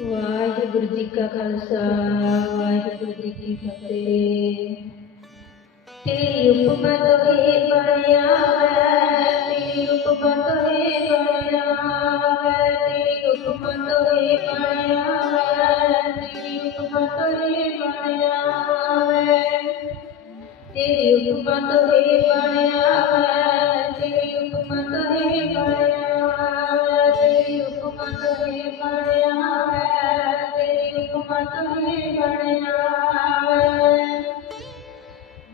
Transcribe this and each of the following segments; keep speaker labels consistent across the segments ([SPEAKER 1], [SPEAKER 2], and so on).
[SPEAKER 1] ਵਾਹਿਗੁਰੂ ਜੀ ਕਾ ਖਾਲਸਾ, ਵਾਹਿਗੁਰੂ ਜੀ ਕੀ ਫਤਿਹ। ਤੇਰੀ ਉਪਮਾ ਤੋਏ ਬਣਿਆ ਹੈ ਤੇਰੀ ਉਪਮਾ ਤੋਏ ਬਣਿਆ ਹੈ ਤੇਰੀ ਉਪਮਾ ਤੋਏ ਬਣਿਆ ਹੈ ਤੇਰੀ ਉਪਮਾ ਤੋਏ ਬਣਿਆ ਹੈ ਤੇਰੀ ਉਪਮਾ ਤੋਏ ਬਣਿਆ ਹੈ ਤੇਰੀ ਉਪਮਾ ਤੋਏ ਬਣਿਆ ਹੈ ਤੇਰੀ ਉਪਮਾ ਤੋਏ ਤੇਰੀ ਉਪਮਾ ਬਣਿਆ ਹੈ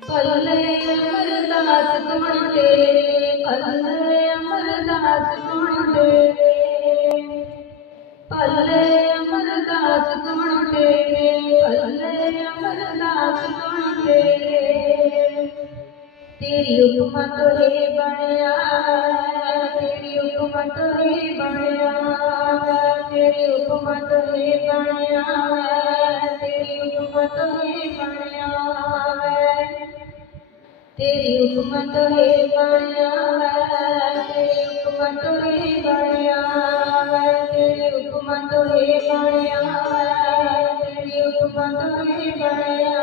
[SPEAKER 1] ਪੱਲੇ ਅਮਰਦਾਸ ਗੁਣ ਤੇਰੇ ਪੱਲੇ ਅਮਰਦਾਸ ਗੁਣ ਤੇਰੇ ਪੱਲੇ ਅਮਰਦਾਸ ਗੁਣ ਤੇਰੇ ਪੱਲੇ ਅਮਰਦਾਸ ਗੁਣ ਤੇਰੇ ਤੇਰੀ ਉਪਮਾ ਤੋਏ ਬਣਿਆ ਹੈ, ਤੇਰੀ ਉਪਮਾ ਤੋਏ ਬਣਿਆ ਹੈ, ਤੇਰੀ ਹੁਕਮਤ ਹੀ ਬਣਿਆ ਹੈ, ਤੇਰੀ ਹੁਕਮਤ ਹੀ ਬਣਿਆ ਹੈ। ਤੇਰੀ ਹੁਕਮਤ ਬਣਿਆ ਹੈ, ਤੇਰੀ ਹੁਕਮਤ ਹੀ ਬਣਿਆ ਤੇਰੀ ਉਪਮਤ ਬਣਿਆ ਹੈ, ਤੇਰੀ ਬਣਿਆ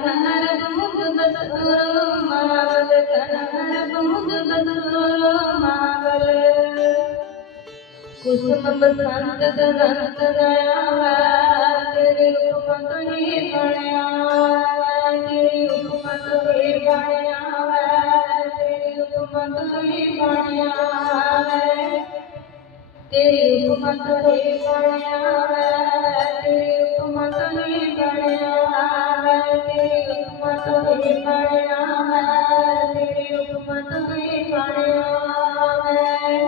[SPEAKER 1] കനഹര മുഖ ബസൂരോ മാവൽ കനഹര മുഖ ബസൂരോ മാവൽ കുസുമ ബസന്ത ദനന്ത നയാവ തേരി ഉപമ തുനി പണയാവ തേരി ഉപമ തുനി പണയാവ തേരി ഉപമ തുനി പണയാവ ਤੇਰੀ ਉਪਮਾ ਤੇਰੀ ਬਣਿਆ ਤੇਰੀ ਉਪਮਾ ਤੇਰੀ ਬਣਿਆ ਹੁਕਮ ਤੋਏ ਬਣਿਆ ਤੇਰੀ ਹੁਕਮ ਤੋਏ ਬਣਿਆ ਹੈ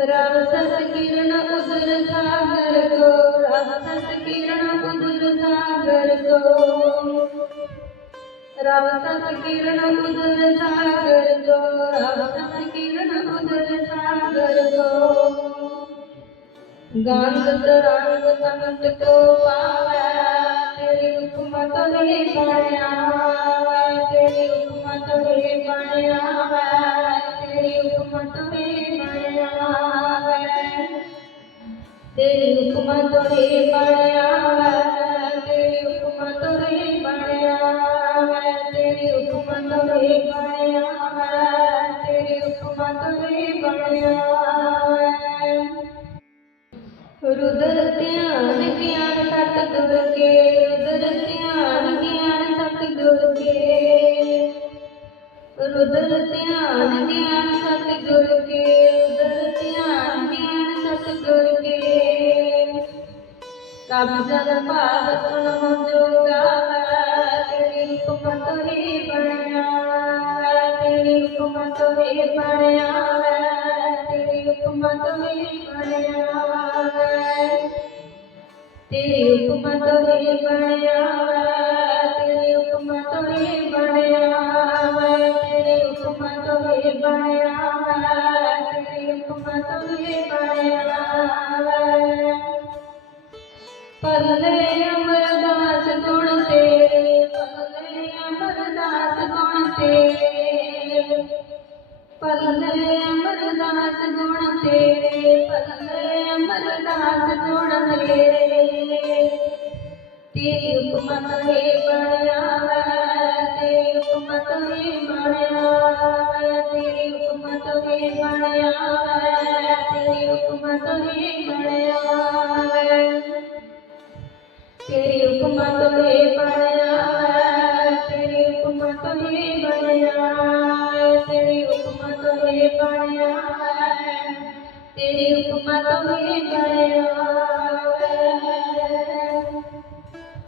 [SPEAKER 1] ਰਬ ਸਤ ਕਿਰਨ ਉਦਰ ਸਾਗਰ ਕੋ ਰਬ ਸਤ ਕਿਰਨ ਉਦਰ ਸਾਗਰ ਕੋ ਰਬ ਸਤ ਕਿਰਨ ਉਦਰ ਸਾਗਰ ਕੋ ਰਬ ਸਤ ਕਿਰਨ ਉਦਰ ਸਾਗਰ ਕੋ ਗੰਗ ਤਰੰਗ ਸੰਤ ਕੋ ਪਾਵੈ ਤੇਰੀ ਹੁਕਮ ਤਗਲੇ ਬਣਾਵਾ ਤੇਰੀ ਹੁਕਮ ਤਗਲੇ ਬਣਾਵਾ ਤੇਰੀ ਹੁਕਮ ਤਗਲੇ ਬਣਾਵਾ ਤੇਰੀ ਹੁਕਮ ਤਗਲੇ ਬਣਾਵਾ ਤੇਰੀ ਹੁਕਮ ਤਗਲੇ ਬਣਾਵਾ ਤੇਰੀ ਹੁਕਮ ਤਗਲੇ ਬਣਾਵਾ ਤੇਰੀ ਹੁਕਮ ਤਗਲੇ ਬਣਾਵਾ ਰੁਦਰ ਧਿਆਨ ਧਿਆਨ ਸਤਿਗੁਰ ਕੇ ਰੁਦਰ ਧਿਆਨ ਗਿਆਨ ਸਤਿਗੁਰ ਕੇ। ਰੁਦਰ ਧਿਆਨ ਗਿਆਨ ਸਤਿਗੁਰ ਕੇ ਰੁਦਰ ਧਿਆਨ ਗਿਆਨ ਸਤਿਗੁਰ ਕੇ। ਕਬ ਜਨ ਭਾਗ ਸੁਣ ਜੋਗਾ ਤੇਰੀ ਹੁਕਮ ਤੋਰੇ ਬਣਿਆ ਹੈ, ਤੇਰੀ ਹੁਕਮ ਤੋਰੇ ਬਣਿਆ ਹੈ, ਤੇਰੀ ਹੁਕਮ ਤੋਰੇ ਬਣਿਆ। ਹੈ ਤੇਰੀ ਹੁਕਮ ਤੋਰੇ ਬਣਿਆ ਹੈ, ਤੇਰੀ ਹੁਕਮ ਤੋਰੇ ਬਣਿਆ ਹੈ, ਤੇਰੀ ਹੁਕਮ ਤੋਰੇ ਬਣਿਆ ਹੈ, ਤੇਰੀ ਹੁਕਮ ਤੋਰੇ ਬਣਿਆ ਹੈ ਪੱਲੇ ਅਮਰਦਾਸ ਗੁਣ ਤੇਰੇ ਪੱਲੇ ਅਮਰਦਾਸ ਗੁਣ ਤੇਰੇ ਪੱਲੇ ਅਮਰਦਾਸ ਗੁਣ ਤੇਰੇ ਪੱਲੇ ਅਮਰਦਾਸ ਗੁਣ ਤੇਰੇ। ਤੇਰੀ ਹੁਕਮ ਤੇ ਬਣਿਆ ਹੈ ਤੇਰੀ ਹੁਕਮ ਤੇ ਬਣਿਆ ਹੈ ਤੇਰੀ ਹੁਕਮ ਤੇ ਬਣਿਆ ਹੈ ਤੇਰੀ ਹੁਕਮ ਤੇ ਬਣਿਆ ਹੈ ਤੇਰੀ ਹੁਕਮ ਤੋਏ ਬਣਿਆ ਹੈ ਤੇਰੀ ਹੁਕਮ ਤੋਏ ਬਣਿਆ ਹੈ ਤੇਰੀ ਹੁਕਮ